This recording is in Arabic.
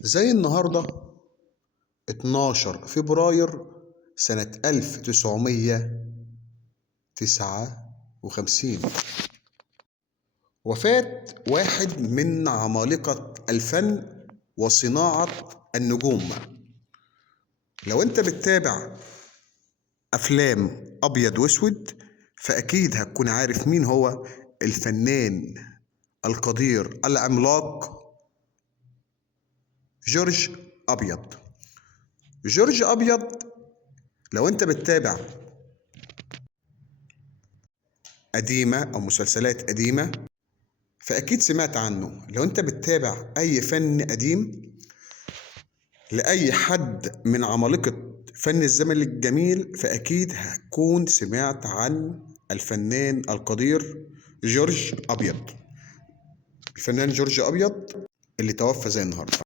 زي النهاردة 12 فبراير سنة 1959، وفاة واحد من عمالقة الفن وصناعة النجوم. لو انت بتتابع أفلام أبيض وأسود فأكيد هتكون عارف مين هو الفنان القدير العملاق جورج أبيض. جورج أبيض لو انت بتتابع قديمة أو مسلسلات قديمة فأكيد سمعت عنه. لو انت بتتابع أي فن قديم لأي حد من عمالقة فن الزمن الجميل فأكيد هتكون سمعت عن الفنان القدير جورج أبيض. الفنان جورج أبيض اللي توفى زي النهارده.